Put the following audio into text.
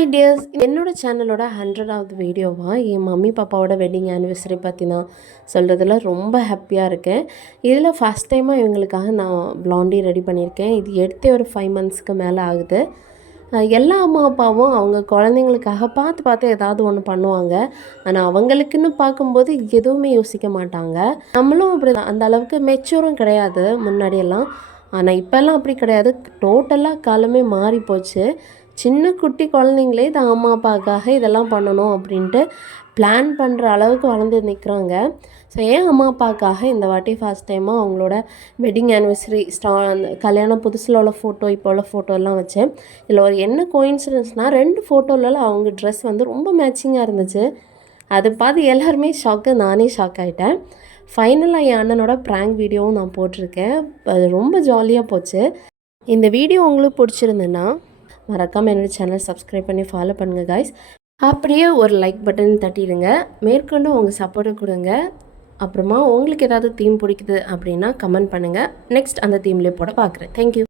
Hi tears, என்னோட சேனலோட 100வது வீடியோவாக என் மம்மி பாப்பாவோட வெட்டிங் ஆனிவர்சரி பற்றி நான் சொல்கிறதுல ரொம்ப ஹாப்பியாக இருக்கேன். இதில் ஃபஸ்ட் டைமாக இவங்களுக்காக நான் பிளாண்டி ரெடி பண்ணியிருக்கேன். இது எடுத்து ஒரு 5 மந்த்ஸ்க்கு மேலே ஆகுது. எல்லா அம்மா அப்பாவும் அவங்க குழந்தைங்களுக்காக பார்த்து பார்த்து ஏதாவது ஒன்று பண்ணுவாங்க. ஆனால் அவங்களுக்குன்னு பார்க்கும்போது எதுவுமே யோசிக்க மாட்டாங்க. நம்மளும் அப்படி அந்த அளவுக்கு மெச்சூரும் கிடையாது முன்னாடியெல்லாம். ஆனால் இப்போல்லாம் அப்படி கிடையாது. டோட்டலாக காலமே மாறி போச்சு. சின்ன குட்டி குழந்தைங்களே தான் அம்மா அப்பாவுக்காக இதெல்லாம் பண்ணணும் அப்படின்ட்டு பிளான் பண்ணுற அளவுக்கு வளர்ந்து நிற்கிறாங்க. ஸோ ஏன் அம்மா அப்பாவுக்காக இந்த வாட்டி ஃபர்ஸ்ட் டைமாக அவங்களோட வெட்டிங் ஆனிவர்சரி அந்த கல்யாணம் புதுசில் உள்ள ஃபோட்டோ இப்போ உள்ள ஃபோட்டோலாம் வச்சேன். இதில் ஒரு என்ன கோயின்சிடன்ஸ்னால் 2 ஃபோட்டோவில் அவங்க ட்ரெஸ் வந்து ரொம்ப மேட்சிங்காக இருந்துச்சு. அதை பார்த்து எல்லாருமே ஷாக்கு, நானே ஷாக் ஆகிட்டேன். ஃபைனலாக என் அண்ணனோட ப்ராங்க் வீடியோவும் நான் போட்டிருக்கேன். அது ரொம்ப ஜாலியாக போச்சு. இந்த வீடியோ உங்களுக்கு பிடிச்சிருந்துன்னா மறக்காமல் என்னோடய சேனல் சப்ஸ்கிரைப் பண்ணி ஃபாலோ பண்ணுங்கள் காய்ஸ். அப்படியே ஒரு லைக் பட்டன் தட்டிடுங்க. மேற்கொண்டு உங்கள் சப்போர்ட்டை கொடுங்க. அப்புறமா உங்களுக்கு ஏதாவது தீம் பிடிக்குது அப்படின்னா கமெண்ட் பண்ணுங்கள். நெக்ஸ்ட் அந்த தீம்லேயே போட பார்க்குறேன். தேங்க்யூ.